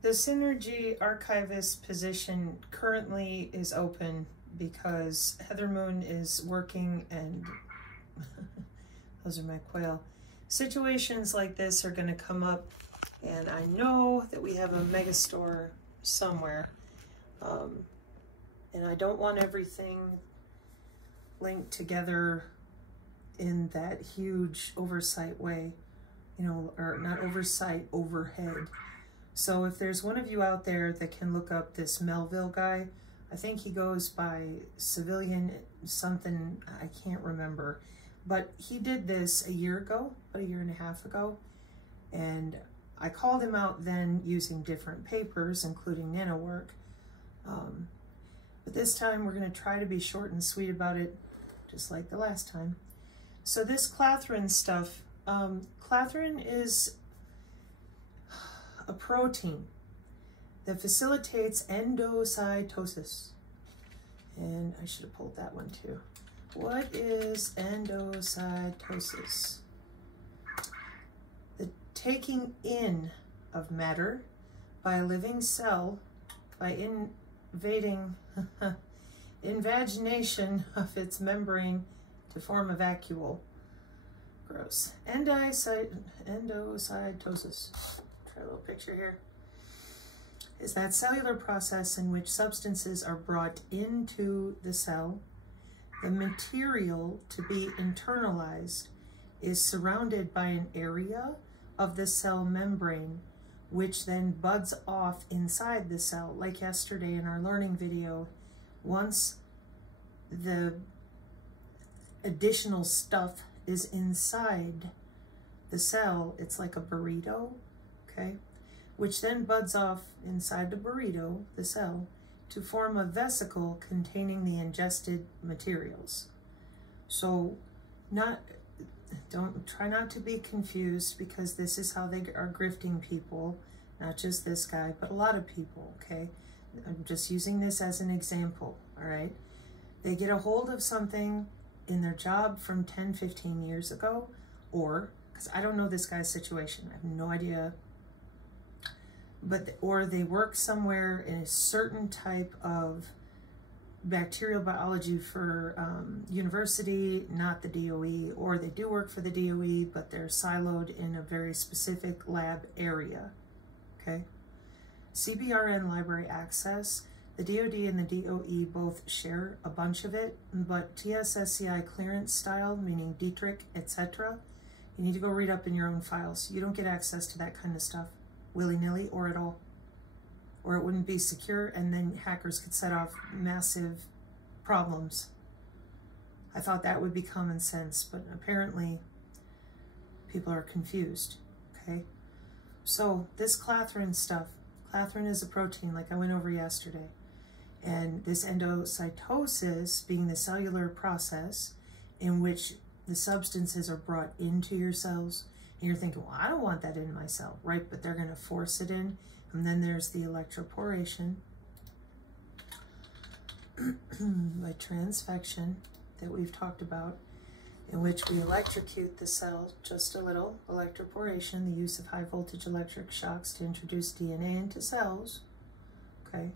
The Synergy Archivist position currently is open because Heather Moon is working and those are my quail. Situations like this are going to come up, and I know that we have a mega store somewhere, and I don't want everything linked together in that huge oversight way, you know, or not oversight, overhead. So if there's one of you out there that can look up this Melville guy, I think he goes by Civilian something, I can't remember, but he did this a year ago, about a year and a half ago, and I called him out then using different papers, including nano work. But this time we're going to try to be short and sweet about it, just like the last time. So this Clathrin stuff, Clathrin is a protein that facilitates endocytosis. And I should have pulled that one too. What is endocytosis? The taking in of matter by a living cell by invading invagination of its membrane to form a vacuole. Gross. Endocytosis. Try a little picture here. Is that cellular process in which substances are brought into the cell. The material to be internalized is surrounded by an area of the cell membrane, which then buds off inside the cell. Like yesterday in our learning video, once the additional stuff is inside the cell, it's like a burrito, okay? Which then buds off inside the burrito, the cell, to form a vesicle containing the ingested materials. So try not to be confused, because this is how they are grifting people, not just this guy, but a lot of people, okay? I'm just using this as an example, all right? They get a hold of something in their job from 10, 15 years ago, or, because I don't know this guy's situation, I have no idea, or they work somewhere in a certain type of bacterial biology for university, not the DOE, or they do work for the DOE, but they're siloed in a very specific lab area, okay? CBRN library access, the DoD and the DOE both share a bunch of it, but TSSCI clearance style, meaning Dietrich, etc., you need to go read up in your own files. You don't get access to that kind of stuff willy-nilly or at all, or it wouldn't be secure, and then hackers could set off massive problems. I thought that would be common sense, but apparently people are confused, okay? So this Clathrin stuff, Clathrin is a protein like I went over yesterday, and this endocytosis being the cellular process in which the substances are brought into your cells. And you're thinking, well, I don't want that in my cell, right? But they're going to force it in. And then there's the electroporation by transfection that we've talked about, in which we electrocute the cell just a little. Electroporation, the use of high voltage electric shocks to introduce DNA into cells. Okay.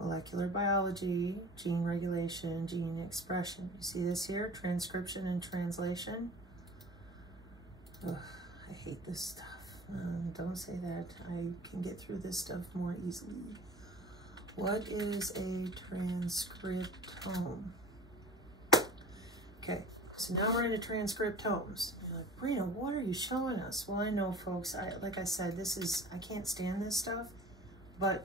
Molecular biology, gene regulation, gene expression. You see this here? Transcription and translation. Ugh, I hate this stuff. Don't say that. I can get through this stuff more easily. What is a transcriptome? Okay, so now we're into transcriptomes. You're like, Sabrina, what are you showing us? Well, I know, folks, like I said, I can't stand this stuff, but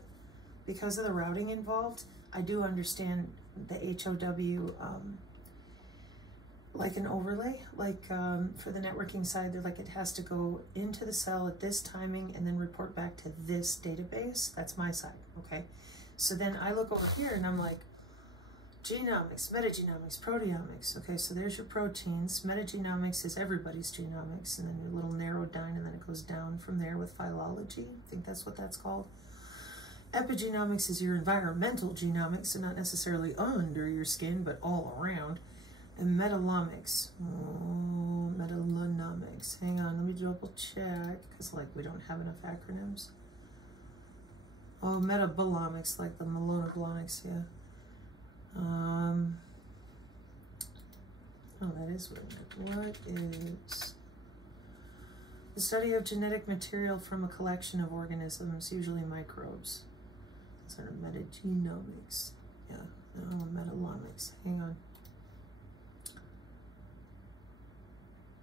because of the routing involved, I do understand the HOW, like an overlay, like for the networking side, they're like, it has to go into the cell at this timing and then report back to this database. That's my side, okay? So then I look over here and I'm like, genomics, metagenomics, proteomics. Okay, so there's your proteins. Metagenomics is everybody's genomics, and then your little narrowed down, and then it goes down from there with phylology. I think that's what that's called. Epigenomics is your environmental genomics, so not necessarily under your skin, but all around. And metalomics. Oh, metalonomics. Hang on, let me double check, because like we don't have enough acronyms. Oh, metabolomics, like the melanoblonics, yeah. Oh, that is weird. What is the study of genetic material from a collection of organisms, usually microbes? Sort of metagenomics. Yeah, no, metabolomics. Hang on.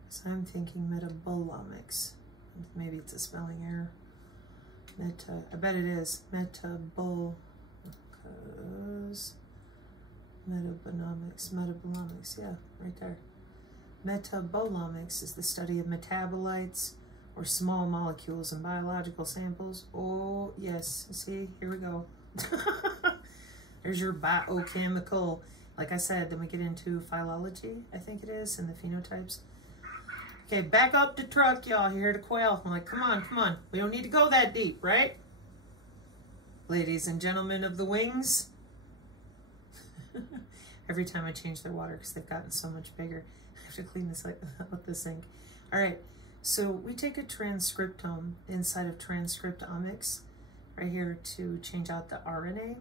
So I'm thinking metabolomics. Maybe it's a spelling error. I bet it is. Metabolomics, yeah, right there. Metabolomics is the study of metabolites or small molecules in biological samples. Oh, yes. See, here we go. There's your biochemical. Like I said, then we get into phylology, I think it is, and the phenotypes. Okay, back up the truck, y'all. Here to quail. I'm like, come on, come on. We don't need to go that deep, right? Ladies and gentlemen of the wings. Every time I change their water because they've gotten so much bigger. I have to clean this out with the sink. All right, so we take a transcriptome inside of transcriptomics right here to change out the RNA.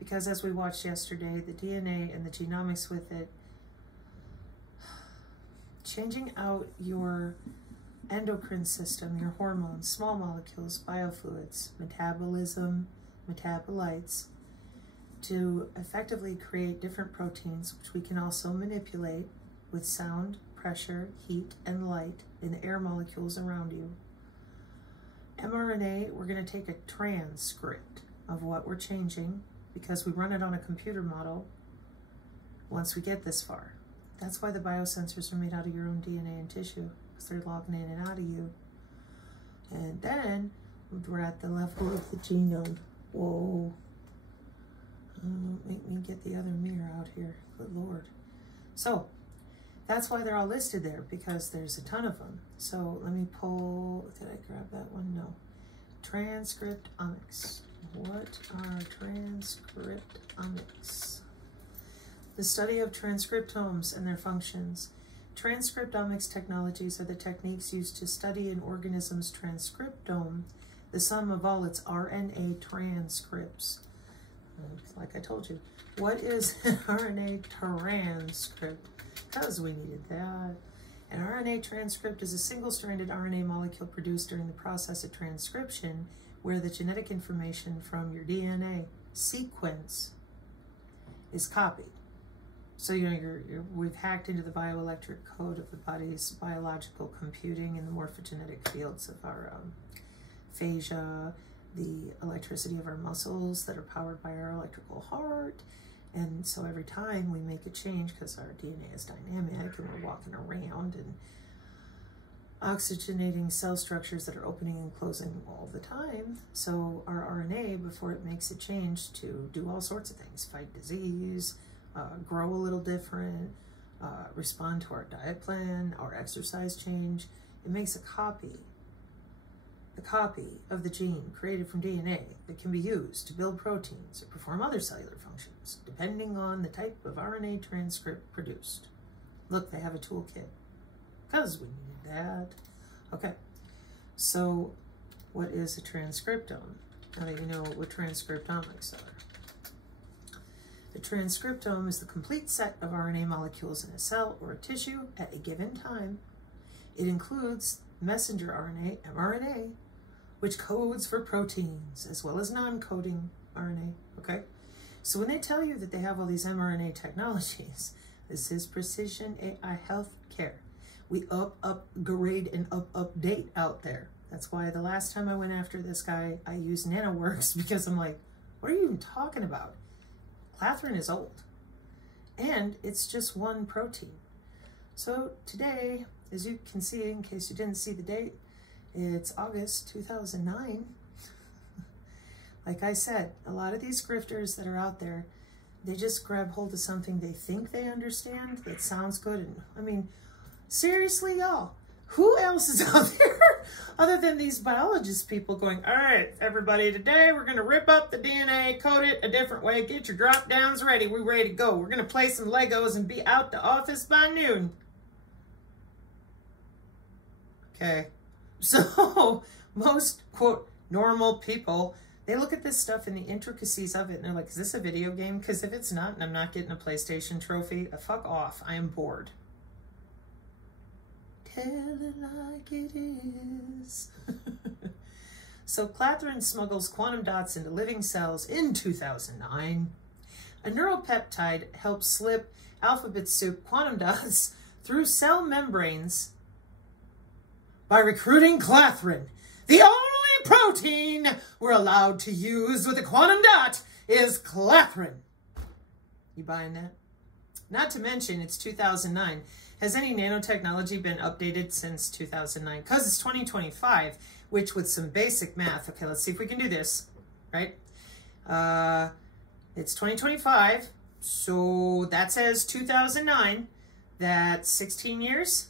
Because as we watched yesterday, the DNA and the genomics with it, changing out your endocrine system, your hormones, small molecules, biofluids, metabolism, metabolites, to effectively create different proteins, which we can also manipulate with sound, pressure, heat, and light in the air molecules around you. mRNA, we're going to take a transcript of what we're changing because we run it on a computer model once we get this far. That's why the biosensors are made out of your own DNA and tissue, because they're logging in and out of you. And then we're at the level of the genome. Whoa. Don't make me get the other mirror out here. Good Lord. So that's why they're all listed there, because there's a ton of them. So let me pull, did I grab that one? No. Transcriptomics. What are transcriptomics? The study of transcriptomes and their functions. Transcriptomics technologies are the techniques used to study an organism's transcriptome, the sum of all its RNA transcripts. Like I told you, what is an RNA transcript? Because we needed that. An RNA transcript is a single-stranded RNA molecule produced during the process of transcription, where the genetic information from your DNA sequence is copied. So, you know, we've hacked into the bioelectric code of the body's biological computing in the morphogenetic fields of our phasia, the electricity of our muscles that are powered by our electrical heart. And so every time we make a change, because our DNA is dynamic and we're walking around and oxygenating cell structures that are opening and closing all the time. So our RNA, before it makes a change to do all sorts of things, fight disease, grow a little different, respond to our diet plan, our exercise change, it makes a copy of the gene created from DNA that can be used to build proteins or perform other cellular functions, depending on the type of RNA transcript produced. Look, they have a toolkit, because we needed that. Okay, so what is a transcriptome? Now that you know what transcriptomics are. The transcriptome is the complete set of RNA molecules in a cell or a tissue at a given time. It includes messenger RNA, mRNA, which codes for proteins, as well as non-coding RNA, okay? So when they tell you that they have all these mRNA technologies, this is precision AI healthcare. We upgrade and update out there. That's why the last time I went after this guy, I used NanoWorks, because I'm like, what are you even talking about? Clathrin is old, and it's just one protein. So today, as you can see, in case you didn't see the date, it's August 2009. Like I said, a lot of these grifters that are out there, they just grab hold of something they think they understand that sounds good. And I mean, seriously, y'all, who else is out there other than these biologist people going, all right, everybody, today we're going to rip up the DNA, code it a different way, get your drop downs ready, we're ready to go. We're going to play some Legos and be out the office by noon. Okay, so most, quote, normal people They look at this stuff and the intricacies of it, and they're like, is this a video game? Because if it's not, and I'm not getting a PlayStation trophy, fuck off. I am bored. Tell it like it is. So Clathrin smuggles quantum dots into living cells in 2009. A neuropeptide helps slip alphabet soup quantum dots through cell membranes by recruiting Clathrin. The only protein we're allowed to use with a quantum dot is Clathrin. You buying that? Not to mention, it's 2009. Has any nanotechnology been updated since 2009? Because it's 2025, which with some basic math, okay, let's see if we can do this, right? It's 2025, so that says 2009. That's 16 years.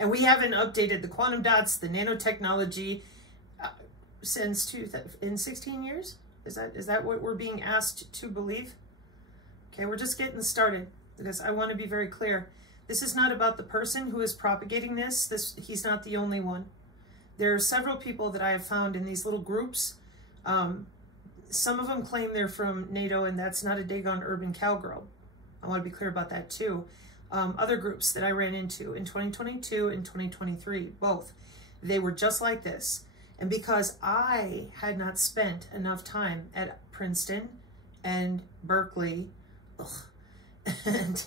And we haven't updated the quantum dots, the nanotechnology, since in 16 years? Is that what we're being asked to believe? Okay, we're just getting started, because I want to be very clear. This is not about the person who is propagating this. He's not the only one. There are several people that I have found in these little groups. Some of them claim they're from NATO, and that's not a dig on urban cowgirl. I want to be clear about that too. Other groups that I ran into in 2022 and 2023, both, they were just like this. And because I had not spent enough time at Princeton and Berkeley, and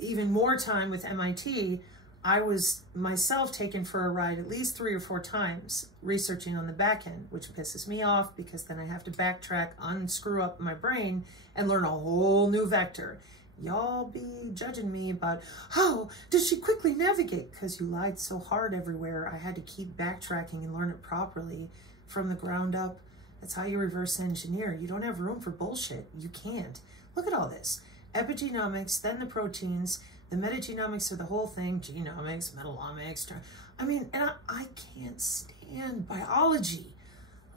even more time with MIT, I was myself taken for a ride at least 3 or 4 times researching on the back end, which pisses me off because then I have to backtrack, unscrew up my brain, and learn a whole new vector. Y'all be judging me about, how does she quickly navigate? Because you lied so hard everywhere. I had to keep backtracking and learn it properly from the ground up. That's how you reverse engineer. You don't have room for bullshit. You can't. Look at all this. Epigenomics, then the proteins, the metagenomics are the whole thing, genomics, metalomics. I mean, and I can't stand biology.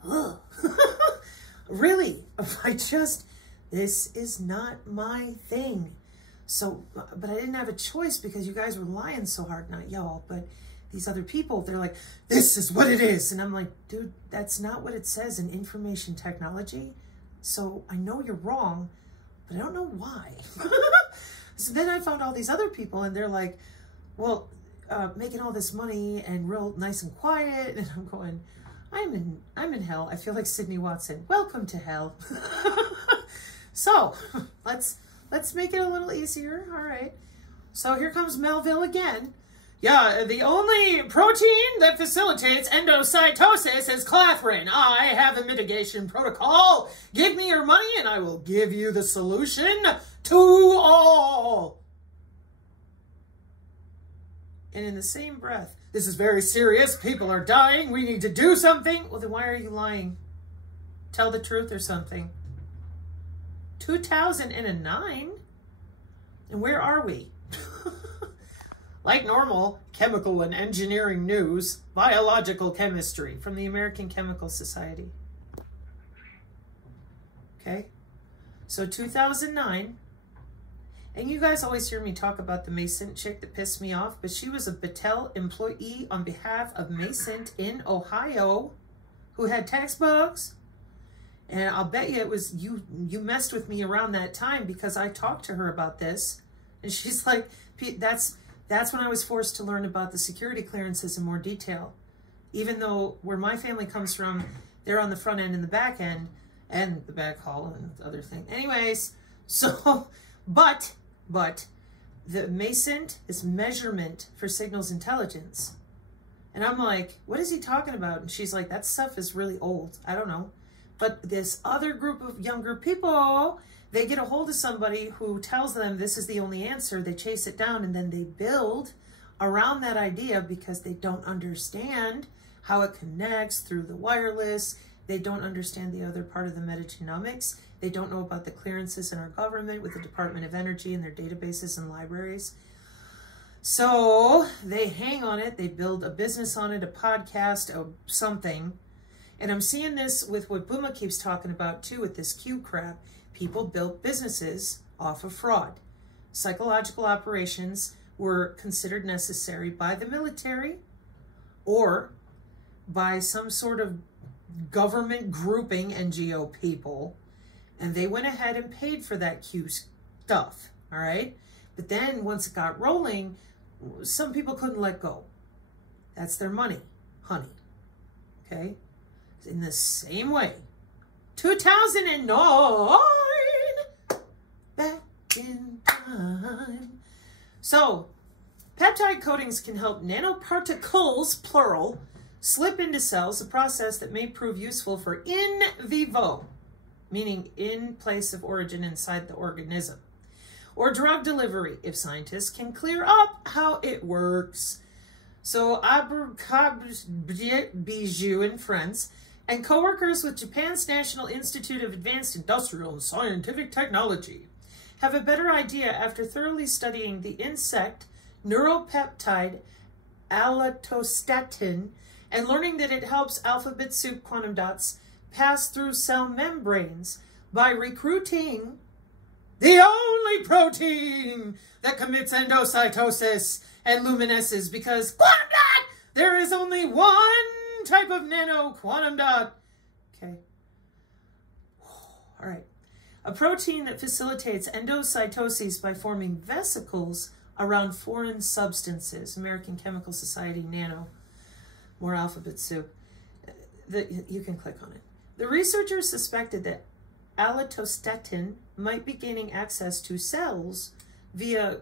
Ugh. Really, this is not my thing. So, but I didn't have a choice because you guys were lying so hard, not y'all, but these other people, they're like, this is what it is. And I'm like, dude, that's not what it says in information technology. So I know you're wrong, but I don't know why. So then I found all these other people and they're like, well, making all this money and real nice and quiet. And I'm going, I'm in hell. I feel like Sydney Watson. Welcome to hell. So let's make it a little easier. All right. So here comes Melville again. Yeah, the only protein that facilitates endocytosis is Clathrin. I have a mitigation protocol. Give me your money and I will give you the solution to all. And in the same breath, this is very serious. People are dying. We need to do something. Well, then why are you lying? Tell the truth or something. 2009? And where are we? Like normal, chemical and engineering news, biological chemistry from the American Chemical Society. Okay, so 2009, and you guys always hear me talk about the Mason chick that pissed me off, but she was a Battelle employee on behalf of Mason in Ohio who had tax bugs. And I'll bet you it was you messed with me around that time because I talked to her about this. And she's like, that's when I was forced to learn about the security clearances in more detail. Even though where my family comes from, they're on the front end and the back end and the back hall and the other thing. Anyways, so, but the Mason is measurement for signals intelligence. And I'm like, what is he talking about? And she's like, that stuff is really old. I don't know. But this other group of younger people, they get a hold of somebody who tells them this is the only answer. They chase it down and then they build around that idea because they don't understand how it connects through the wireless. They don't understand the other part of the metagenomics. They don't know about the clearances in our government with the Department of Energy and their databases and libraries. So they hang on it. They build a business on it, a podcast, or something. And I'm seeing this with what Booma keeps talking about too with this Q crap. People built businesses off of fraud. Psychological operations were considered necessary by the military or by some sort of government grouping, NGO people, and they went ahead and paid for that Q stuff, all right? But then once it got rolling, some people couldn't let go. That's their money, honey, okay? In the same way, 2009, back in time. So, peptide coatings can help nanoparticles, plural, slip into cells, a process that may prove useful for in vivo, meaning in place of origin inside the organism, or drug delivery, if scientists can clear up how it works. So, Bijou and friends, and co-workers with Japan's National Institute of Advanced Industrial and Scientific Technology have a better idea after thoroughly studying the insect neuropeptide allotostatin and learning that it helps alphabet soup quantum dots pass through cell membranes by recruiting the only protein that commits endocytosis and luminesces, because quantum dot, there is only one type of nano quantum dot. Okay. All right. A protein that facilitates endocytosis by forming vesicles around foreign substances. American Chemical Society Nano. More alphabet soup. You can click on it. The researchers suspected that allotostatin might be gaining access to cells via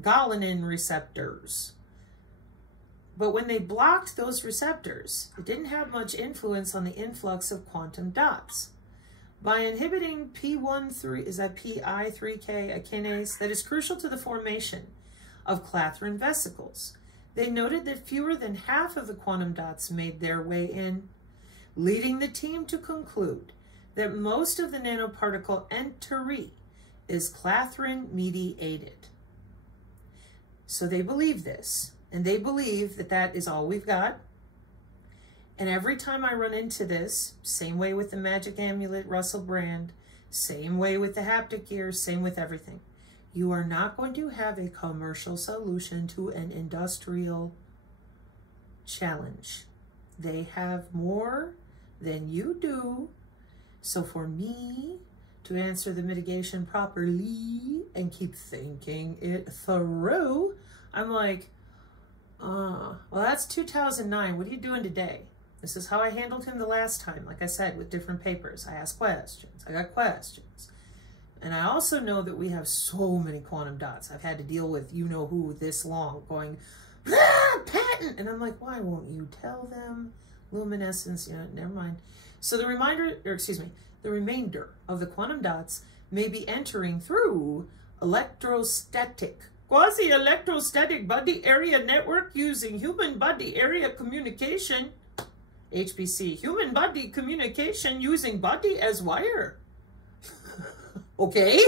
galanin receptors. But when they blocked those receptors, it didn't have much influence on the influx of quantum dots. By inhibiting P13, is that PI3K, a kinase that is crucial to the formation of Clathrin vesicles, they noted that fewer than half of the quantum dots made their way in, leading the team to conclude that most of the nanoparticle entry is Clathrin mediated. So they believe this. And they believe that that is all we've got. And every time I run into this, same way with the Magic Amulet Russell brand, same way with the haptic gear, same with everything. You are not going to have a commercial solution to an industrial challenge. They have more than you do. So for me to answer the mitigation properly and keep thinking it through, I'm like, well, that's 2009. What are you doing today? This is how I handled him the last time. Like I said, with different papers. I asked questions. I got questions. And I also know that we have so many quantum dots. I've had to deal with you-know-who this long going, patent! And I'm like, why won't you tell them? Luminescence, never mind. So the remainder of the quantum dots may be entering through quasi-electrostatic body area network using human body area communication, HBC, human body communication using body as wire. Okay,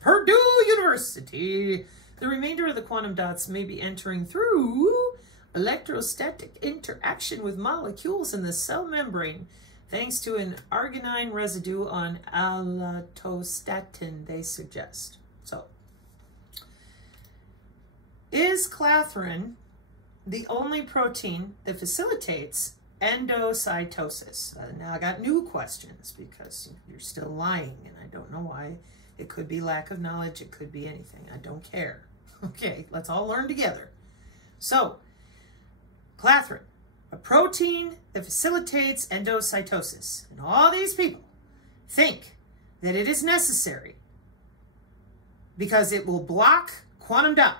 Purdue University. The remainder of the quantum dots may be entering through electrostatic interaction with molecules in the cell membrane, thanks to an arginine residue on allotostatin, they suggest. So, is Clathrin the only protein that facilitates endocytosis? Now I got new questions because you're still lying and I don't know why. It could be lack of knowledge. It could be anything. I don't care. Okay, let's all learn together. So, Clathrin, a protein that facilitates endocytosis. And all these people think that it is necessary because it will block quantum dot.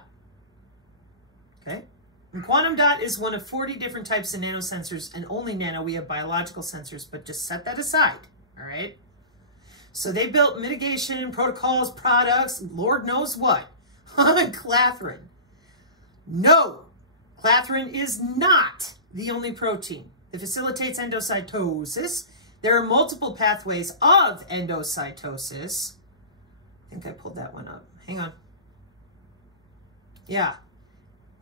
Okay? And quantum dot is one of 40 different types of nanosensors, and only nano, we have biological sensors, but just set that aside, all right? So they built mitigation, protocols, products, Lord knows what, on Clathrin. No, Clathrin is not the only protein that facilitates endocytosis. There are multiple pathways of endocytosis. I think I pulled that one up. Hang on. Yeah.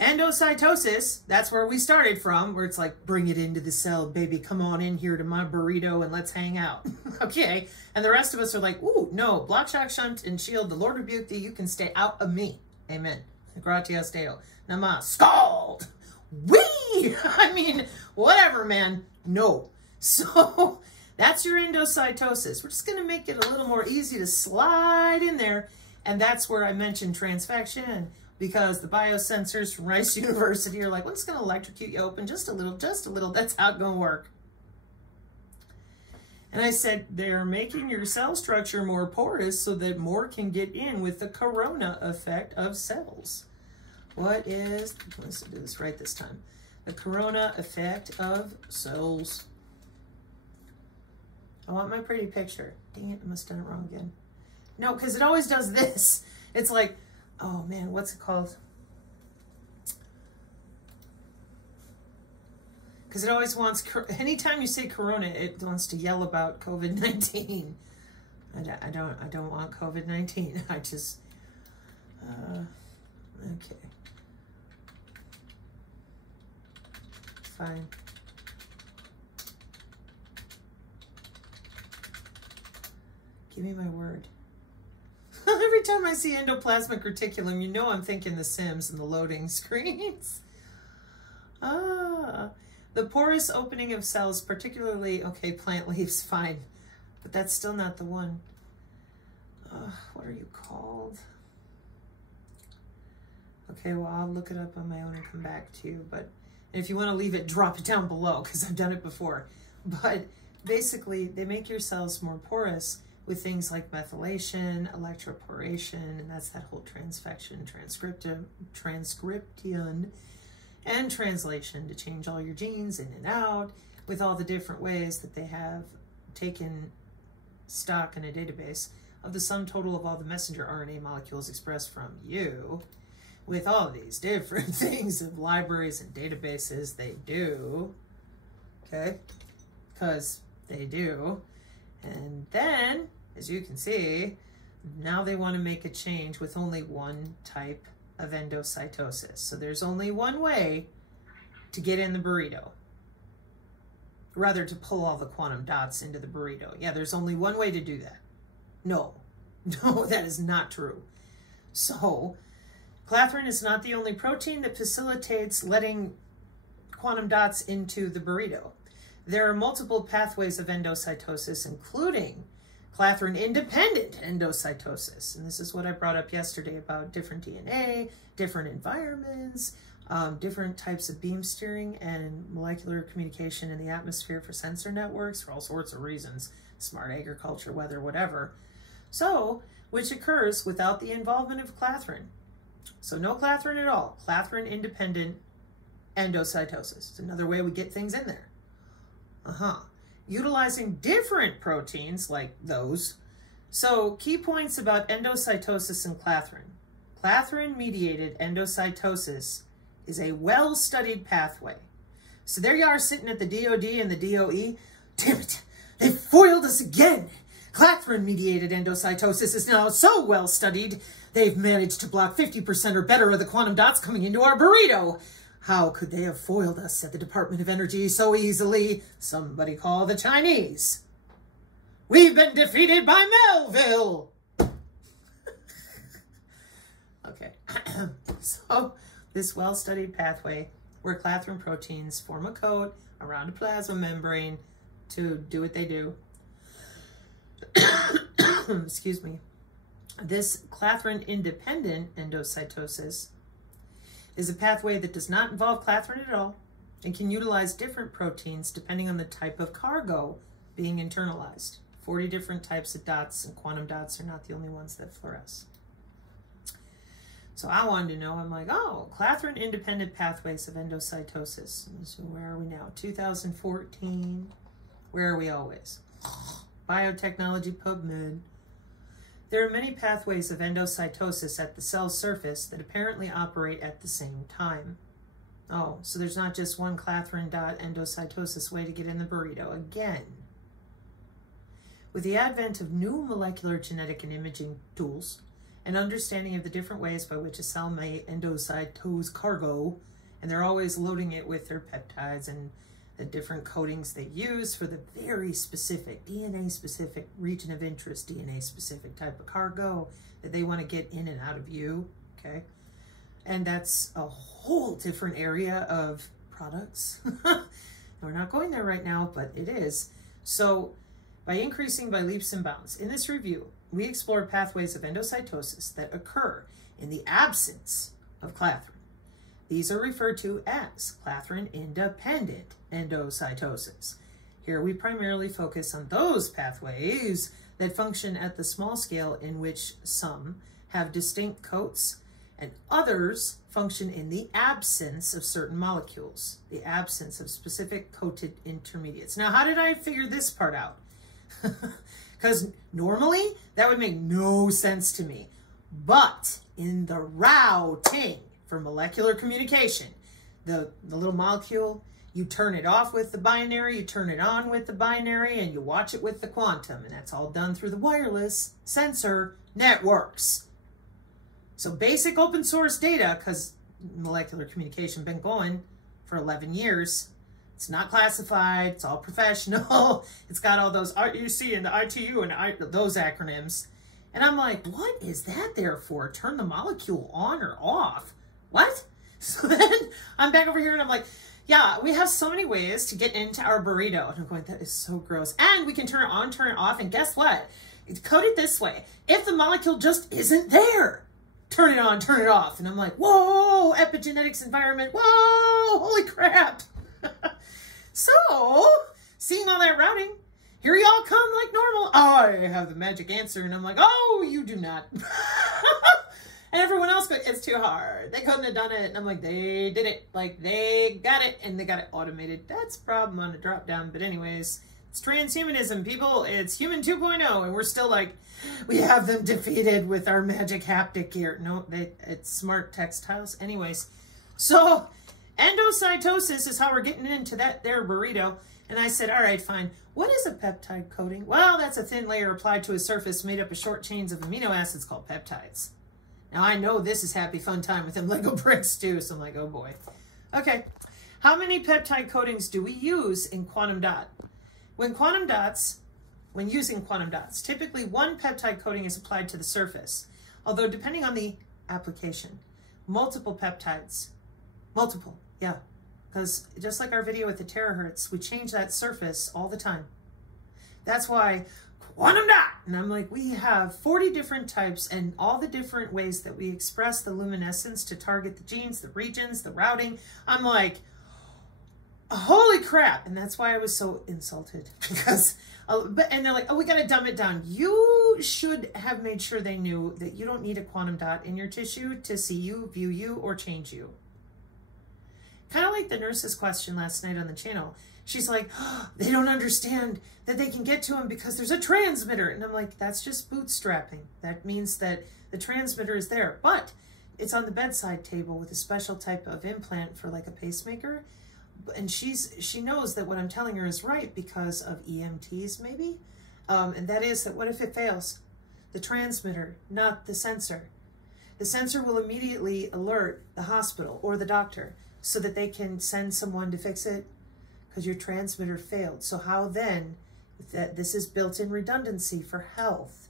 Endocytosis, that's where we started from, where it's like, bring it into the cell, baby, come on in here to my burrito and let's hang out. Okay, and the rest of us are like, ooh, no, block, shock, shunt, and shield, the Lord rebuke thee, you can stay out of me. Amen. Gratias Deo. Nama, scald! Wee! I mean, whatever, man. No. So that's your endocytosis. We're just going to make it a little more easy to slide in there. And that's where I mentioned transfection, because the biosensors from Rice University are like, well, it's going to electrocute you open just a little, just a little. That's how it's going to work. And I said, they're making your cell structure more porous so that more can get in with the corona effect of cells. What is, let's do this right this time. The corona effect of cells. I want my pretty picture. Dang it, I must have done it wrong again. No, because it always does this. It's like, oh man, what's it called? Because it always wants, anytime you say corona, it wants to yell about COVID-19. I don't want COVID-19. I just, okay. Fine. Give me my word. Every time I see endoplasmic reticulum, you know I'm thinking The Sims and the loading screens. The porous opening of cells, particularly, okay, plant leaves, fine. But that's still not the one. What are you called? Okay, well, I'll look it up on my own and come back to you. But if you want to leave it, drop it down below, because I've done it before. But basically, they make your cells more porous with things like methylation, electroporation, and that's that whole transfection, transcription, and translation to change all your genes in and out with all the different ways that they have taken stock in a database of the sum total of all the messenger RNA molecules expressed from you with all these different things of libraries and databases they do, okay, because they do. And then, as you can see, now they want to make a change with only one type of endocytosis. So there's only one way to get in the burrito. Rather, to pull all the quantum dots into the burrito. Yeah, there's only one way to do that. No, that is not true. So, Clathrin is not the only protein that facilitates letting quantum dots into the burrito. There are multiple pathways of endocytosis, including Clathrin-independent endocytosis. And this is what I brought up yesterday about different DNA, different environments, different types of beam steering and molecular communication in the atmosphere for sensor networks for all sorts of reasons, smart agriculture, weather, whatever. So, which occurs without the involvement of Clathrin. So no Clathrin at all. Clathrin-independent endocytosis. It's another way we get things in there. Utilizing different proteins like those. So key points about endocytosis and Clathrin. Clathrin-mediated endocytosis is a well-studied pathway. So there you are sitting at the DOD and the DOE. Damn it, they foiled us again. Clathrin-mediated endocytosis is now so well-studied, they've managed to block 50% or better of the quantum dots coming into our burrito. How could they have foiled us at the Department of Energy so easily? Somebody call the Chinese. We've been defeated by Melville. Okay, so this well-studied pathway where Clathrin proteins form a coat around a plasma membrane to do what they do. Excuse me. This Clathrin-independent endocytosis is a pathway that does not involve Clathrin at all and can utilize different proteins depending on the type of cargo being internalized. 40 different types of dots, and quantum dots are not the only ones that fluoresce. So I wanted to know, I'm like, oh, Clathrin-independent pathways of endocytosis. So where are we now? 2014. Where are we always? Biotechnology PubMed. There are many pathways of endocytosis at the cell surface that apparently operate at the same time. Oh, so there's not just one Clathrin dot endocytosis way to get in the burrito again. With the advent of new molecular genetic and imaging tools, and understanding of the different ways by which a cell may endocytose cargo, and they're always loading it with their peptides and the different coatings they use for the very specific, DNA-specific region of interest, DNA-specific type of cargo that they want to get in and out of you, okay? And that's a whole different area of products. We're not going there right now, but it is. So by increasing by leaps and bounds, in this review, we explored pathways of endocytosis that occur in the absence of Clathrin. These are referred to as Clathrin-independent endocytosis. Here we primarily focus on those pathways that function at the small scale, in which some have distinct coats and others function in the absence of certain molecules, the absence of specific coated intermediates. Now, how did I figure this part out? Because normally that would make no sense to me. But in the routing for molecular communication, the little molecule, you turn it off with the binary, you turn it on with the binary, and you watch it with the quantum. And that's all done through the wireless sensor networks. So basic open source data, because molecular communication been going for 11 years. It's not classified. It's all professional. It's got all those RUC and the ITU and those acronyms. And I'm like, what is that there for? Turn the molecule on or off? What? So then I'm back over here and I'm like, yeah, we have so many ways to get into our burrito. And I'm going, that is so gross. And we can turn it on, turn it off. And guess what? It's coded this way. If the molecule just isn't there, turn it on, turn it off. And I'm like, whoa, epigenetics environment. Whoa, holy crap. So, seeing all that routing, here y'all come like normal. I have the magic answer. And I'm like, oh, you do not. And everyone else goes, it's too hard. They couldn't have done it. And I'm like, they did it. Like, they got it. And they got it automated. That's a problem on a drop down. But anyways, it's transhumanism, people. It's human 2.0. And we're still like, we have them defeated with our magic haptic gear. No, it's smart textiles. Anyways, so endocytosis is how we're getting into that there burrito. And I said, all right, fine. What is a peptide coating? Well, that's a thin layer applied to a surface made up of short chains of amino acids called peptides. Now, I know this is happy fun time with them Lego bricks too, so I'm like, oh boy. Okay, how many peptide coatings do we use in quantum dot? When using quantum dots, typically one peptide coating is applied to the surface, although depending on the application, multiple peptides, yeah, because just like our video with the terahertz, we change that surface all the time. That's why quantum dot, and I'm like, we have 40 different types and all the different ways that we express the luminescence to target the genes, the regions, the routing. I'm like, holy crap. And that's why I was so insulted, because, and they're like, oh, we got to dumb it down. You should have made sure they knew that you don't need a quantum dot in your tissue to see you, view you, or change you. Kind of like the nurse's question last night on the channel. She's like, oh, they don't understand that they can get to him because there's a transmitter. And I'm like, that's just bootstrapping. That means that the transmitter is there, but it's on the bedside table with a special type of implant for like a pacemaker. And she knows that what I'm telling her is right because of EMTs maybe. And that is that what if it fails? The transmitter, not the sensor. The sensor will immediately alert the hospital or the doctor so that they can send someone to fix it because your transmitter failed. So how then, if this is built-in redundancy for health,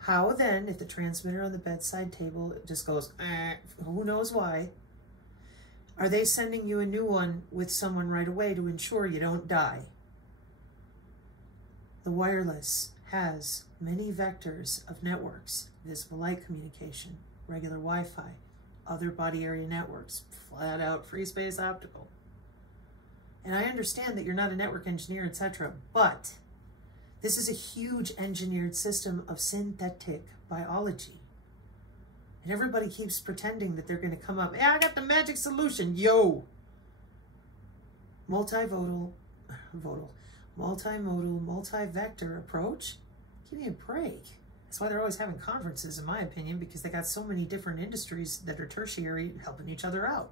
how then, if the transmitter on the bedside table just goes, who knows why, are they sending you a new one with someone right away to ensure you don't die? The wireless has many vectors of networks, visible light communication, regular Wi-Fi, other body area networks, flat out free space optical. And I understand that you're not a network engineer, etc., but this is a huge engineered system of synthetic biology. And everybody keeps pretending that they're going to come up, yeah, I got the magic solution, yo! Multimodal, multi-vector approach? Give me a break. That's why they're always having conferences, in my opinion, because they got so many different industries that are tertiary helping each other out.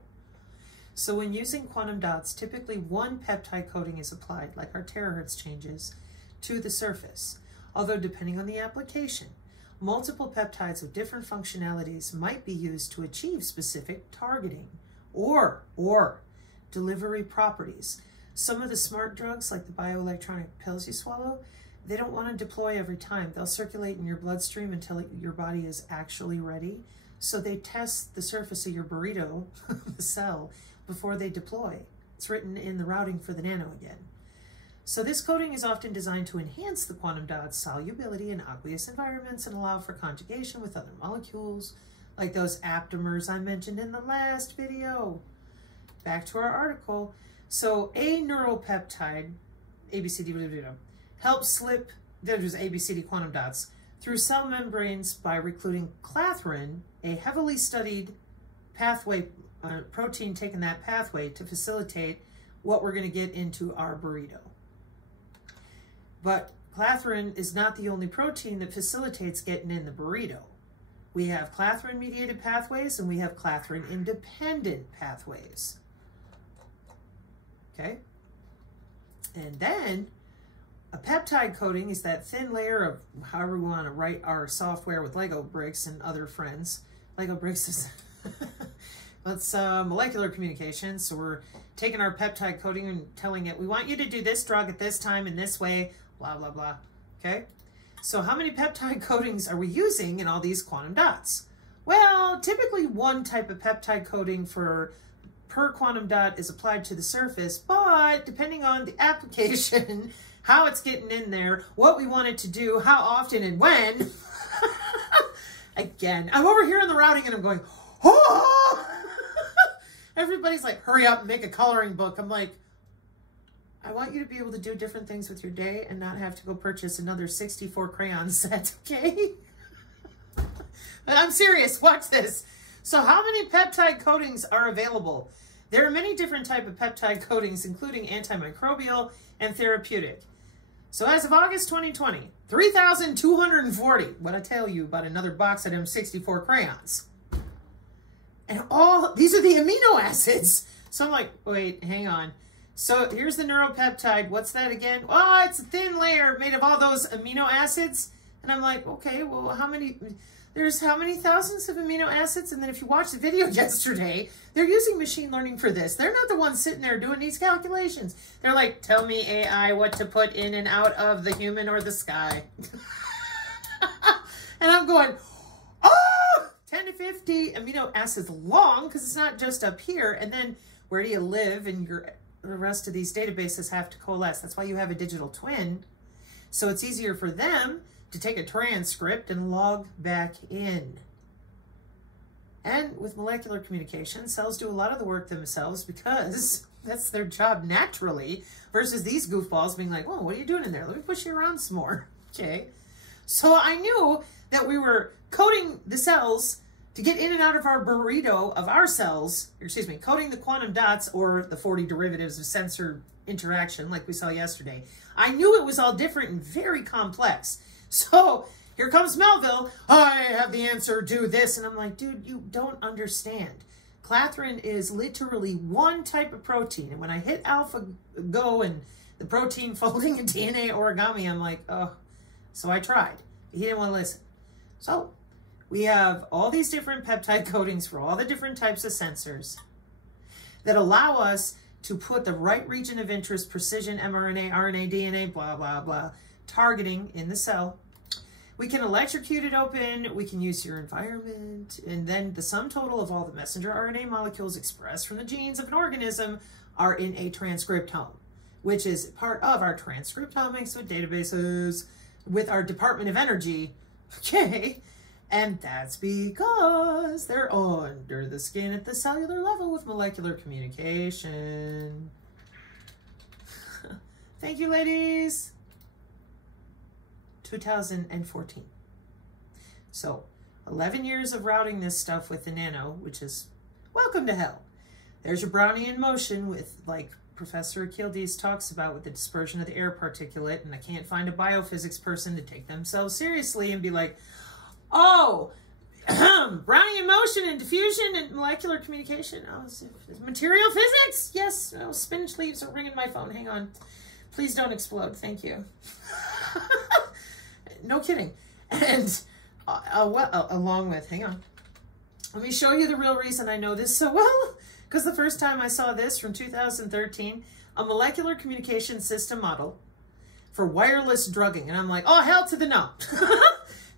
So when using quantum dots, typically one peptide coating is applied, like our terahertz changes, to the surface. Although depending on the application, multiple peptides with different functionalities might be used to achieve specific targeting or delivery properties. Some of the smart drugs, like the bioelectronic pills you swallow, they don't want to deploy every time. They'll circulate in your bloodstream until your body is actually ready. So they test the surface of your burrito, the cell, before they deploy. It's written in the routing for the nano again. So this coating is often designed to enhance the quantum dot's solubility in aqueous environments and allow for conjugation with other molecules, like those aptamers I mentioned in the last video. Back to our article. So a neuropeptide, ABCD, helps slip, there's ABCD quantum dots, through cell membranes by recruiting Clathrin, a heavily studied pathway, protein taking that pathway to facilitate what we're going to get into our burrito. But Clathrin is not the only protein that facilitates getting in the burrito. We have Clathrin-mediated pathways and we have Clathrin-independent pathways. Okay? And then a peptide coating is that thin layer of however we want to write our software with Lego bricks and other friends. Lego bricks is that's molecular communication. So we're taking our peptide coating and telling it, we want you to do this drug at this time in this way, blah, blah, blah. Okay? So how many peptide coatings are we using in all these quantum dots? Well, typically one type of peptide coating per quantum dot is applied to the surface, but depending on the application, how it's getting in there, what we want it to do, how often and when. Again, I'm over here in the routing and I'm going, oh! Everybody's like, hurry up and make a coloring book. I'm like, I want you to be able to do different things with your day and not have to go purchase another 64 crayon set, okay? I'm serious, watch this. So how many peptide coatings are available? There are many different types of peptide coatings, including antimicrobial and therapeutic. So as of August 2020, 3,240. What I tell you about another box of them 64 crayons. And all, these are the amino acids. So I'm like, wait, hang on. So here's the neuropeptide. What's that again? Oh, it's a thin layer made of all those amino acids. And I'm like, okay, well, there's how many thousands of amino acids? And then if you watched the video yesterday, they're using machine learning for this. They're not the ones sitting there doing these calculations. They're like, tell me AI what to put in and out of the human or the sky. And I'm going, oh, 10 to 50 amino acids long, because it's not just up here. And then where do you live? And the rest of these databases have to coalesce. That's why you have a digital twin. So it's easier for them to take a transcript and log back in. And with molecular communication, cells do a lot of the work themselves because that's their job naturally, versus these goofballs being like, whoa, what are you doing in there? Let me push you around some more. Okay. So I knew that we were coating the cells to get in and out of our burrito of our cells, excuse me, coating the quantum dots or the 40 derivatives of sensor interaction like we saw yesterday. I knew it was all different and very complex. So here comes Melville. I have the answer, do this. And I'm like, dude, you don't understand. Clathrin is literally one type of protein. And when I hit AlphaGo and the protein folding and DNA origami, I'm like, oh. So I tried. He didn't want to listen. So we have all these different peptide coatings for all the different types of sensors that allow us to put the right region of interest, precision, mRNA, RNA, DNA, blah, blah, blah, targeting in the cell. We can electrocute it open, we can use your environment, and then the sum total of all the messenger RNA molecules expressed from the genes of an organism are in a transcriptome, which is part of our transcriptomics with databases with our Department of Energy, okay? And that's because they're under the skin at the cellular level with molecular communication. Thank you, ladies. 2014. So 11 years of routing this stuff with the nano, which is welcome to hell. There's your brownie in motion with, like Professor Akildes talks about, with the dispersion of the air particulate, and I can't find a biophysics person to take themselves seriously and be like, oh, brownie in motion and diffusion and molecular communication. Oh, is material physics? Yes. Oh, spinach leaves are ringing my phone. Hang on. Please don't explode. Thank you. No kidding. And along with, hang on. Let me show you the real reason I know this so well. Because the first time I saw this from 2013, a molecular communication system model for wireless drugging. And I'm like, oh, hell to the no.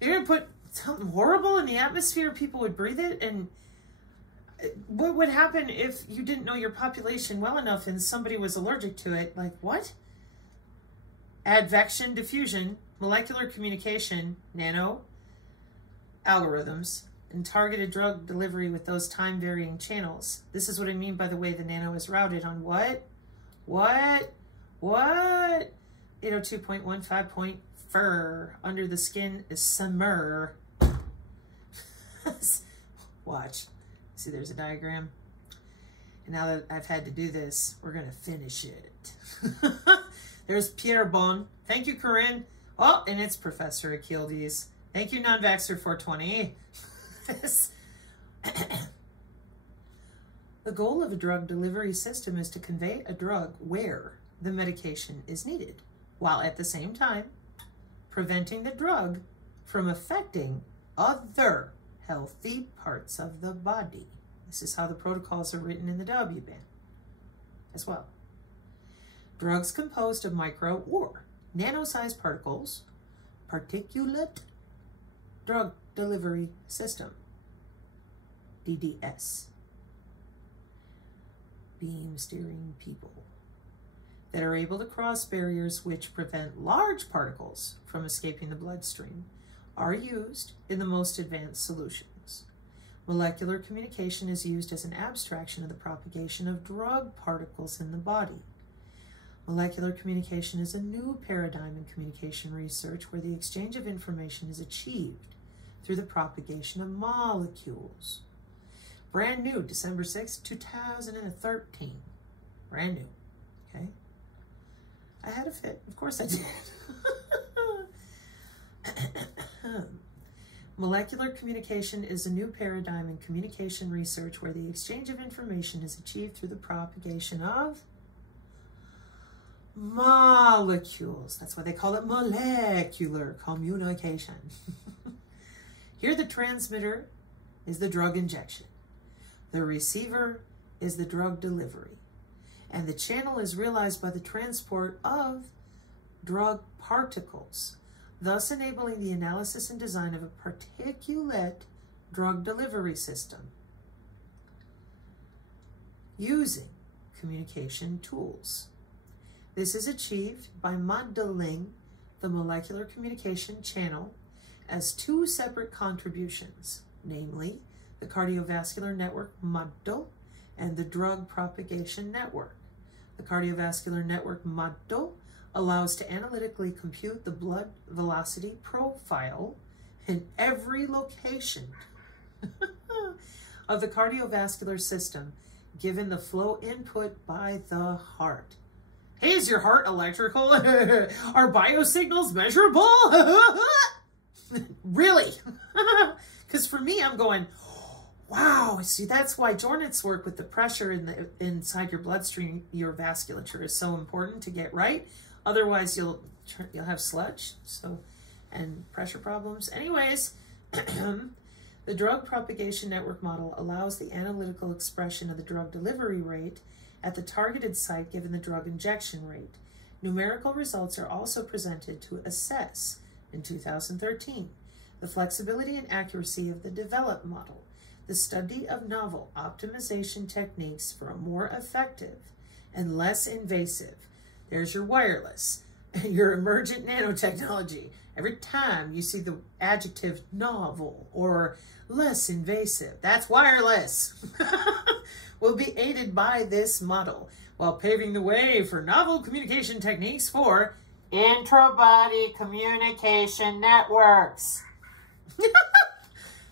You're going to put something horrible in the atmosphere, people would breathe it. And What would happen if you didn't know your population well enough and somebody was allergic to it? Like, what? Advection diffusion, molecular communication, nano, algorithms, and targeted drug delivery with those time-varying channels. This is what I mean by the way the nano is routed on what? 802.15.4. Under the skin is summer. Watch. See, there's a diagram. And now that I've had to do this, we're going to finish it. There's Pierre Bon. Thank you, Corinne. Oh, and it's Professor Achildes. Thank you, Non-Vaxxer 420. The goal of a drug delivery system is to convey a drug where the medication is needed, while at the same time preventing the drug from affecting other healthy parts of the body. This is how the protocols are written in the WBAN as well. Drugs composed of micro or nano-sized particles, particulate drug delivery system, DDS, beam steering people, that are able to cross barriers which prevent large particles from escaping the bloodstream, are used in the most advanced solutions. Molecular communication is used as an abstraction of the propagation of drug particles in the body. Molecular communication is a new paradigm in communication research where the exchange of information is achieved through the propagation of molecules. Brand new, December 6, 2013. Brand new, okay? I had a fit, of course I did. Molecular communication is a new paradigm in communication research where the exchange of information is achieved through the propagation of molecules. That's why they call it molecular communication. Here the transmitter is the drug injection. The receiver is the drug delivery. And the channel is realized by the transport of drug particles, thus enabling the analysis and design of a particulate drug delivery system using communication tools. This is achieved by modeling the molecular communication channel as two separate contributions, namely the cardiovascular network model and the drug propagation network. The cardiovascular network model allows to analytically compute the blood velocity profile in every location of the cardiovascular system, given the flow input by the heart. Hey, is your heart electrical? Are biosignals measurable? Really? Because for me, I'm going, wow. See, that's why Jornit's work with the pressure inside your bloodstream, your vasculature is so important to get right. Otherwise, you'll have sludge, and pressure problems. Anyways, the drug propagation network model allows the analytical expression of the drug delivery rate at the targeted site given the drug injection rate. Numerical results are also presented to assess, in 2013, the flexibility and accuracy of the developed model, the study of novel optimization techniques for a more effective and less invasive. There's your wireless, your emergent nanotechnology. Every time you see the adjective novel or less invasive, that's wireless. Will be aided by this model while paving the way for novel communication techniques for intra-body communication networks.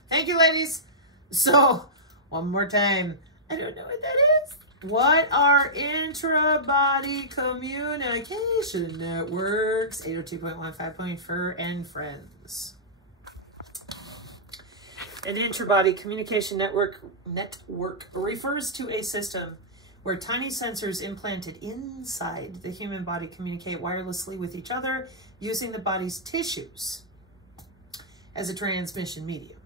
Thank you, ladies. So, one more time. I don't know what that is. What are intra-body communication networks? 802.15.4 and friends. An intra-body communication network refers to a system where tiny sensors implanted inside the human body communicate wirelessly with each other using the body's tissues as a transmission medium.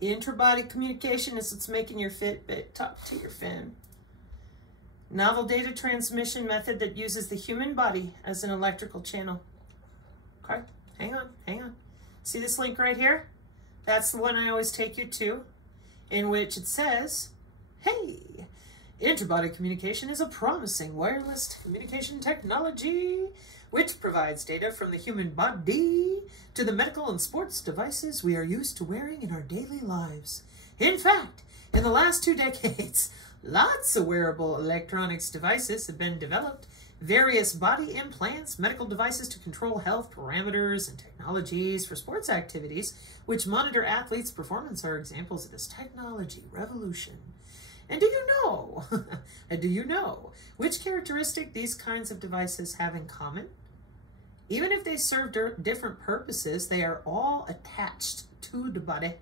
Intra-body communication is what's making your Fitbit talk to your phone. Novel data transmission method that uses the human body as an electrical channel. Okay, hang on. See this link right here? That's the one I always take you to, in which it says, hey, interbody communication is a promising wireless communication technology which provides data from the human body to the medical and sports devices we are used to wearing in our daily lives. In fact, in the last 2 decades, lots of wearable electronics devices have been developed. Various body implants, medical devices to control health parameters, and technologies for sports activities which monitor athletes' performance are examples of this technology revolution. And do you know which characteristic these kinds of devices have in common? Even if they serve different purposes, they are all attached to the body.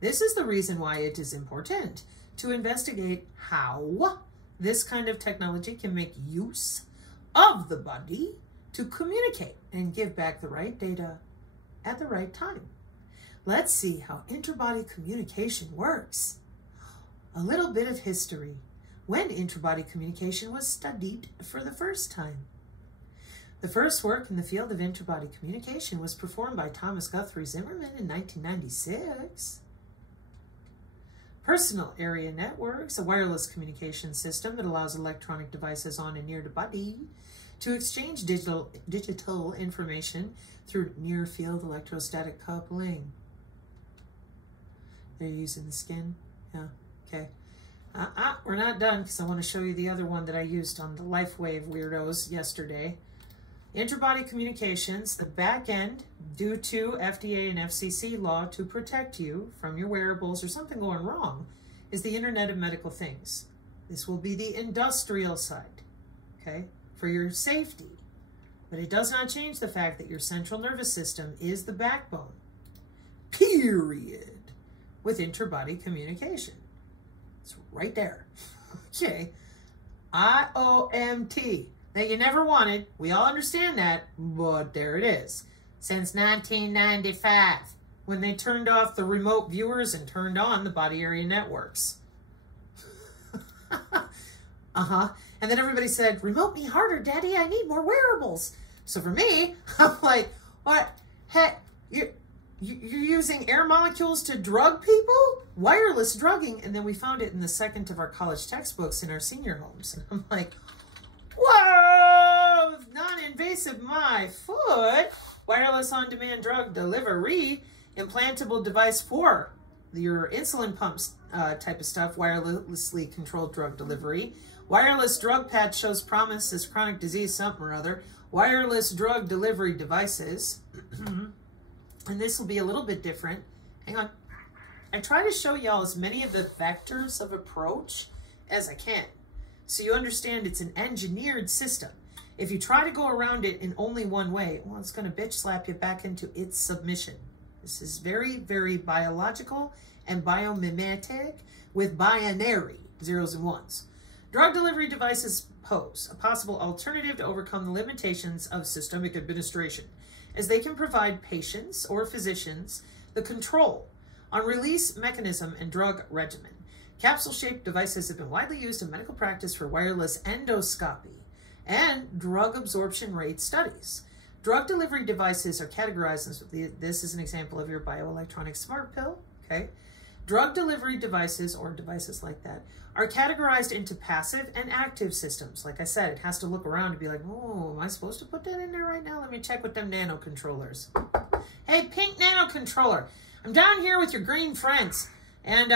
This is the reason why it is important to investigate how this kind of technology can make use of the body to communicate and give back the right data at the right time. Let's see how interbody communication works. A little bit of history. When interbody communication was studied for the first time. The first work in the field of interbody communication was performed by Thomas Guthrie Zimmerman in 1996. Personal area networks, a wireless communication system that allows electronic devices on and near the body to exchange digital information through near-field electrostatic coupling. They're using the skin? Yeah, okay. We're not done because I want to show you the other one that I used on the LifeWave weirdos yesterday. Interbody communications, the back end, due to FDA and FCC law to protect you from your wearables or something going wrong, is the Internet of Medical Things. This will be the industrial side, okay, for your safety. But it does not change the fact that your central nervous system is the backbone, period, with interbody communication. It's right there, okay. IOMT. That you never wanted. We all understand that, but there it is. Since 1995, when they turned off the remote viewers and turned on the body area networks. And then everybody said, remote me harder, Daddy, I need more wearables. So for me, I'm like, what? Heck, you're using air molecules to drug people? Wireless drugging. And then we found it in the second of our college textbooks in our senior homes. And I'm like, whoa, non-invasive my foot, wireless on-demand drug delivery, implantable device for your insulin pumps type of stuff, wirelessly controlled drug delivery, wireless drug patch shows promise as chronic disease something or other, wireless drug delivery devices, and this will be a little bit different. Hang on. I try to show y'all as many of the vectors of approach as I can. So you understand it's an engineered system. If you try to go around it in only one way, well, it's going to bitch slap you back into its submission. This is very, very biological and biomimetic with binary zeros and ones. Drug delivery devices pose a possible alternative to overcome the limitations of systemic administration, as they can provide patients or physicians the control on release mechanism and drug regimen. Capsule-shaped devices have been widely used in medical practice for wireless endoscopy and drug absorption rate studies. Drug delivery devices are categorized as, this is an example of your bioelectronic smart pill, okay? Drug delivery devices, or devices like that, are categorized into passive and active systems. Like I said, it has to look around and be like, oh, am I supposed to put that in there right now? Let me check with them nano controllers. Hey, pink nano controller, I'm down here with your green friends, and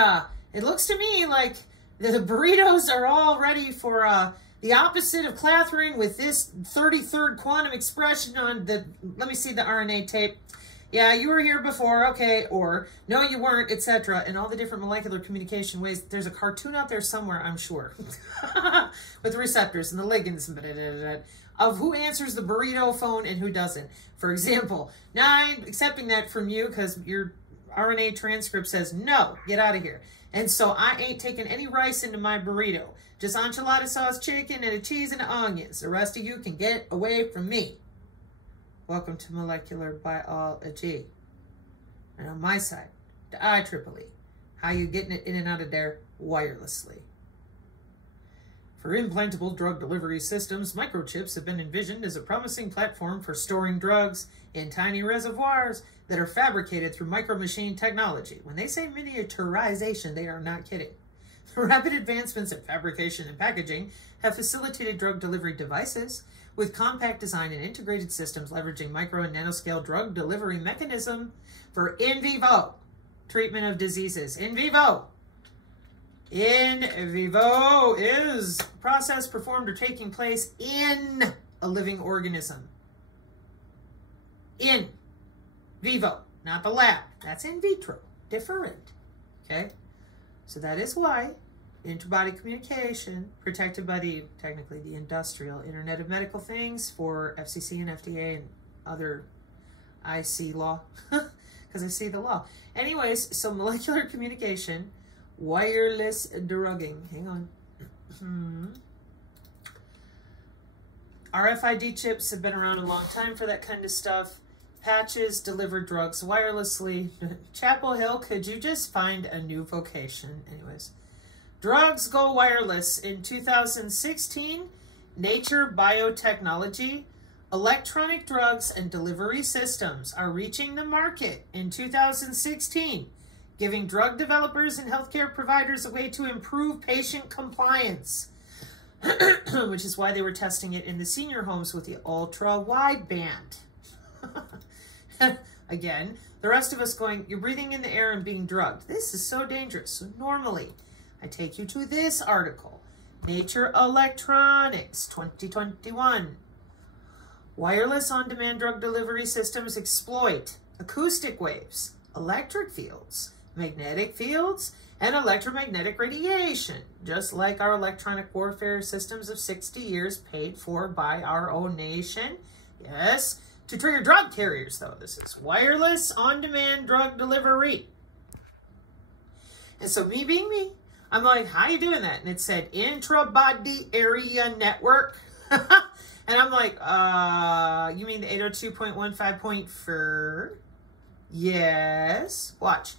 it looks to me like the burritos are all ready for the opposite of Clathrin with this 33rd quantum expression on the, let me see the RNA tape. Yeah, you were here before, okay, or no, you weren't, etc. And all the different molecular communication ways. There's a cartoon out there somewhere, I'm sure, with the receptors and the ligands of who answers the burrito phone and who doesn't. For example, now I'm accepting that from you because your RNA transcript says, no, get out of here. And so I ain't taking any rice into my burrito. Just enchilada sauce, chicken, and a cheese and onions. The rest of you can get away from me. Welcome to molecular biology. And on my side, the IEEE. How you getting it in and out of there wirelessly. For implantable drug delivery systems, microchips have been envisioned as a promising platform for storing drugs in tiny reservoirs that are fabricated through micromachine technology. When they say miniaturization, they are not kidding. The rapid advancements in fabrication and packaging have facilitated drug delivery devices with compact design and integrated systems leveraging micro and nanoscale drug delivery mechanism for in vivo treatment of diseases. In vivo. In vivo is a process performed or taking place in a living organism. In vivo, not the lab. That's in vitro. Different. Okay? So that is why interbody communication, protected by the, technically, the industrial Internet of Medical Things for FCC and FDA and other IC law, because I see the law. Anyways, so molecular communication, wireless drugging. Hang on. RFID chips have been around a long time for that kind of stuff. Patches deliver drugs wirelessly. Chapel Hill, could you just find a new vocation? Anyways. Drugs go wireless. In 2016, Nature Biotechnology, electronic drugs and delivery systems are reaching the market in 2016, giving drug developers and healthcare providers a way to improve patient compliance, which is why they were testing it in the senior homes with the ultra-wideband. Again, the rest of us going, you're breathing in the air and being drugged. This is so dangerous. So normally, I take you to this article, Nature Electronics 2021. Wireless on-demand drug delivery systems exploit acoustic waves, electric fields, magnetic fields, and electromagnetic radiation, just like our electronic warfare systems of 60 years paid for by our own nation. Yes, to trigger drug carriers, though. This is wireless on-demand drug delivery. And so me being me, I'm like, how you doing that? And it said intra-body area network. And I'm like, you mean the 802.15.4? Yes. Watch.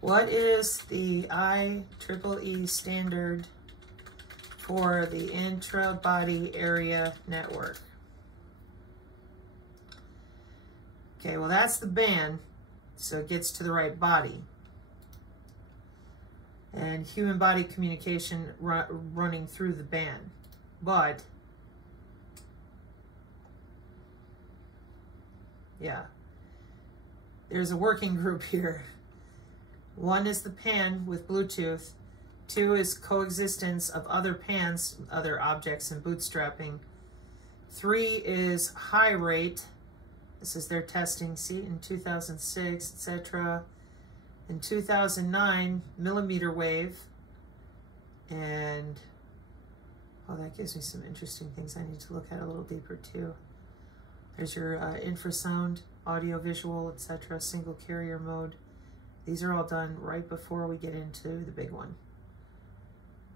What is the IEEE standard for the intra-body area network? Okay, well, that's the band, so it gets to the right body. And human body communication running through the band. But, yeah, there's a working group here. One is the PAN with Bluetooth. 2 is coexistence of other PANs, other objects, and bootstrapping. 3 is high rate. This is their testing, see, in 2006, etc. In 2009, millimeter wave. And, oh, that gives me some interesting things I need to look at a little deeper too. There's your infrasound, audio, visual, etc., single carrier mode. These are all done right before we get into the big one.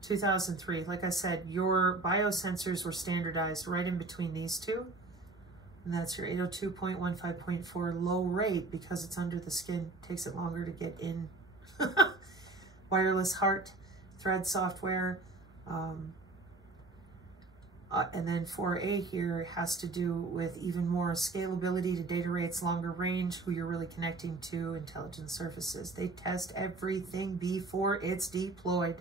2003, like I said, your biosensors were standardized right in between these two. And that's your 802.15.4 low rate because it's under the skin. Takes it longer to get in. Wireless heart, thread software. And then 4A here has to do with even more scalability to data rates, longer range, who you're really connecting to, intelligent surfaces. They test everything before it's deployed.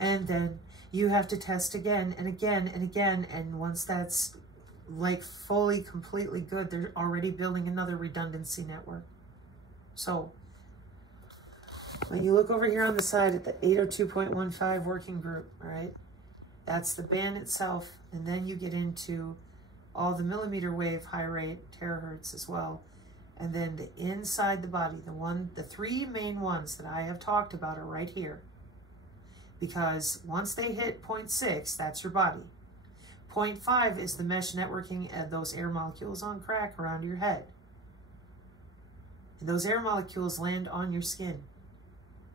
And then you have to test again and again and again. And once that's like fully, completely good, they're already building another redundancy network. So when you look over here on the side at the 802.15 working group, right? That's the band itself. And then you get into all the millimeter wave high rate terahertz as well. And then the inside the body, the 3 main ones that I have talked about are right here. Because once they hit 0.6, that's your body. 0.5 is the mesh networking of those air molecules on crack around your head. And those air molecules land on your skin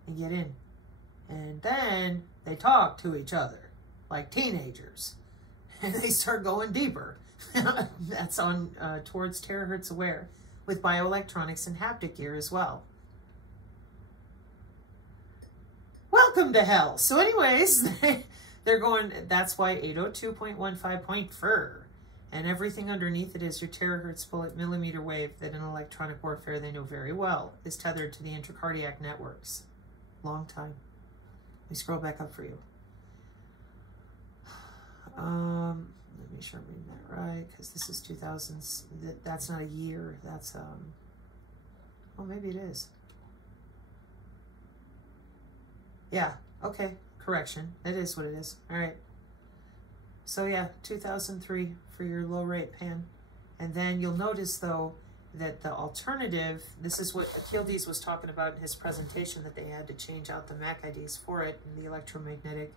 and get in. And then they talk to each other like teenagers. And they start going deeper. That's on towards terahertz aware with bioelectronics and haptic gear as well. Welcome to hell. So anyways, they're going, that's why 802.15.4 And everything underneath it is your terahertz millimeter wave that in electronic warfare they know very well is tethered to the intracardiac networks. Long time. Let me scroll back up for you. Let me sure I'm reading that right, because this is 2000s. That's not a year. That's, oh, maybe it is. Yeah, okay, correction. That is what it is. All right. So yeah, 2003 for your low rate pan. And then you'll notice though that the alternative, this is what Achilles was talking about in his presentation, that they had to change out the MAC IDs for it in the electromagnetic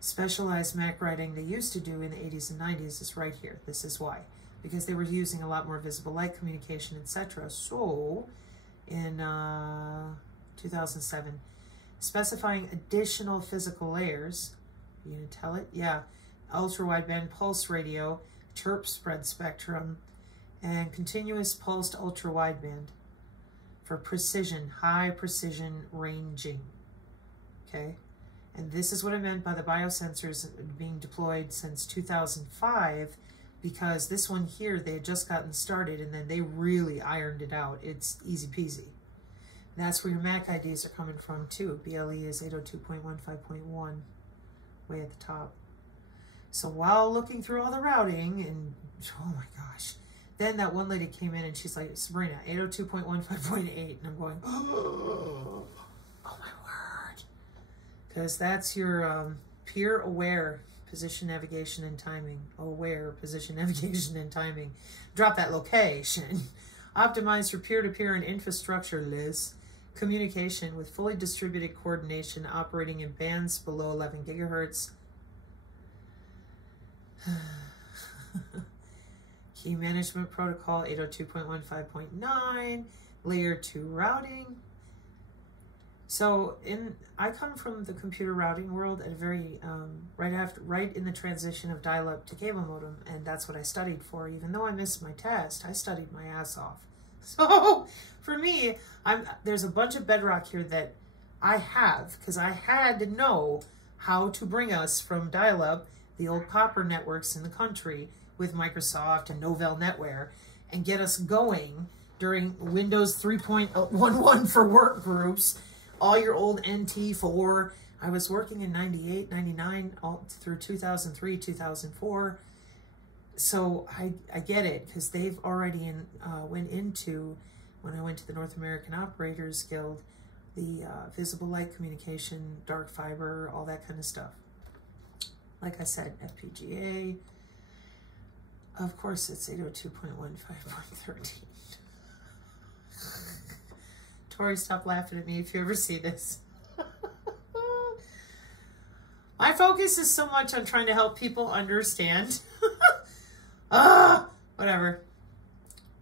specialized MAC writing they used to do in the 80s and 90s is right here. This is why. Because they were using a lot more visible light communication, etc. So in 2007, specifying additional physical layers, you gonna tell it? Yeah. Ultra-wideband pulse radio, chirp spread spectrum, and continuous pulsed ultra-wideband for precision, high precision ranging. Okay? And this is what I meant by the biosensors being deployed since 2005, because this one here, they had just gotten started and then they really ironed it out. It's easy peasy. That's where your MAC IDs are coming from too. BLE is 802.15.1, way at the top. So while looking through all the routing, and oh my gosh, then that one lady came in and she's like, Sabrina, 802.15.8, and I'm going, oh my word. Because that's your peer aware position, navigation, and timing. Aware position, navigation, and timing. Drop that location. Optimize for peer-to-peer and infrastructure-less communication with fully distributed coordination operating in bands below 11 gigahertz. Key management protocol 802.15.9, layer 2 routing. So I come from the computer routing world at a very right in the transition of dial-up to cable modem, and that's what I studied for. Even though I missed my test, I studied my ass off. So for me, there's a bunch of bedrock here that I have, because I had to know how to bring us from dial-up, the old copper networks in the country with Microsoft and Novell NetWare, and get us going during Windows 3.11 for work groups, all your old NT4. I was working in 98, 99, all through 2003, 2004. So I get it, because they've already went into, when I went to the North American Operators Guild, the visible light communication, dark fiber, all that kind of stuff. Like I said, FPGA. Of course, it's 802.15.13. Tori, stop laughing at me if you ever see this. My focus is so much on trying to help people understand. Whatever.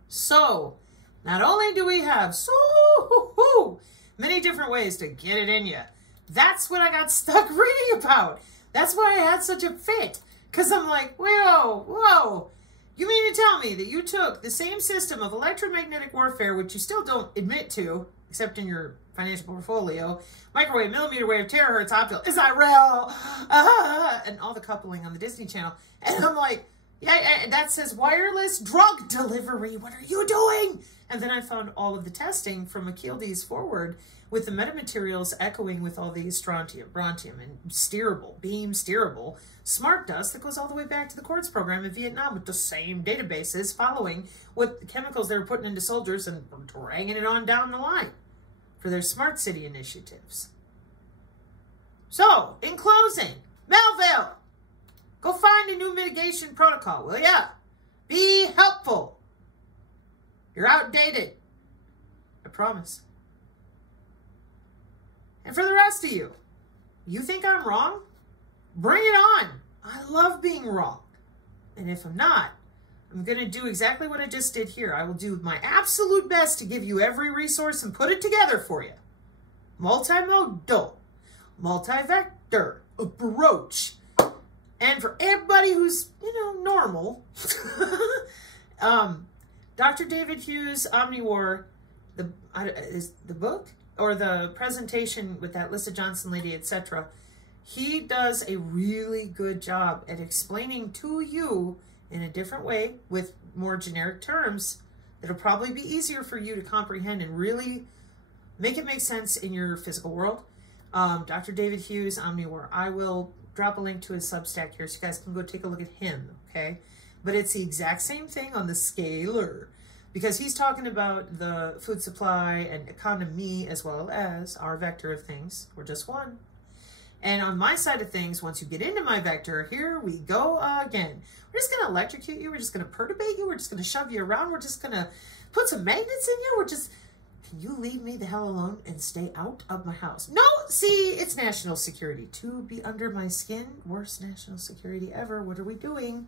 So, not only do we have so many different ways to get it in you. That's what I got stuck reading about. That's why I had such a fit. Because I'm like, whoa. You mean to tell me that you took the same system of electromagnetic warfare, which you still don't admit to, except in your financial portfolio, microwave, millimeter wave, terahertz, optical, is that real? And all the coupling on the Disney Channel. And I'm like, yeah, that says wireless drug delivery. What are you doing? And then I found all of the testing from Achilles forward with the metamaterials echoing with all the strontium, brontium, and steerable, beam steerable, smart dust that goes all the way back to the quartz program in Vietnam with the same databases following what the chemicals they were putting into soldiers and dragging it on down the line for their smart city initiatives. So, in closing, Melville, go find a new mitigation protocol, will ya? Be helpful. You're outdated. I promise. And for the rest of you, you think I'm wrong? Bring it on. I love being wrong. And if I'm not, I'm going to do exactly what I just did here. I will do my absolute best to give you every resource and put it together for you. Multimodal, multi-vector approach. And for everybody who's, normal, Dr. David Hughes' Omniwar, is the book or the presentation with that Lissa Johnson lady, etc. He does a really good job at explaining to you in a different way with more generic terms that'll probably be easier for you to comprehend and really make it make sense in your physical world. Dr. David Hughes, Omnivore. I will drop a link to his Substack here so you guys can go take a look at him, okay? But it's the exact same thing on the scalar, because he's talking about the food supply and economy as well as our vector of things. We're just one. And on my side of things, once you get into my vector, here we go again. We're just going to electrocute you. We're just going to perturbate you. We're just going to shove you around. We're just going to put some magnets in you. We're just... Can you leave me the hell alone and stay out of my house? No, see, it's national security. To be under my skin, worst national security ever. What are we doing?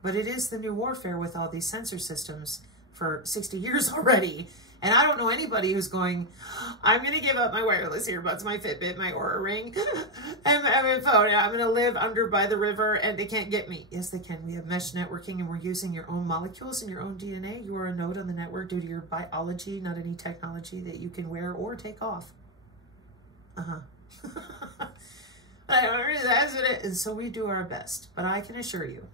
But it is the new warfare with all these sensor systems for 60 years already. And I don't know anybody who's going, I'm going to give up my wireless earbuds, my Fitbit, my Oura Ring, and my phone. And I'm going to live under by the river and they can't get me. Yes, they can. We have mesh networking and we're using your own molecules and your own DNA. You are a node on the network due to your biology, not any technology that you can wear or take off. That's what it is. So we do our best. But I can assure you,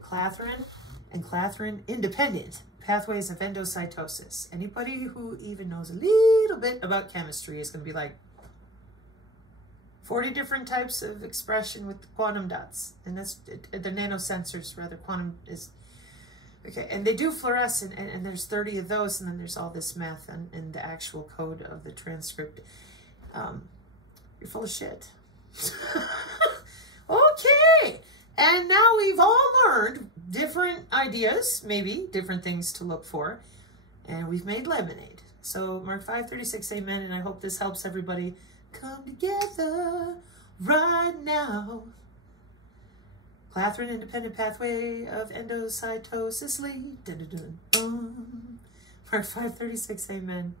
Clathrin and Clathrin independent pathways of endocytosis. Anybody who even knows a little bit about chemistry is going to be like 40 different types of expression with quantum dots. And that's the nanosensors, rather. Quantum is... Okay, and they do fluoresce, and there's 30 of those, and then there's all this math and the actual code of the transcript. You're full of shit. Okay. And now we've all learned different ideas, maybe different things to look for, and we've made lemonade. So Mark 5:36, amen, and I hope this helps everybody come together right now. Clathrin, independent pathway of endocytosis lead. Dun, dun, dun, dun. Mark 5:36, amen.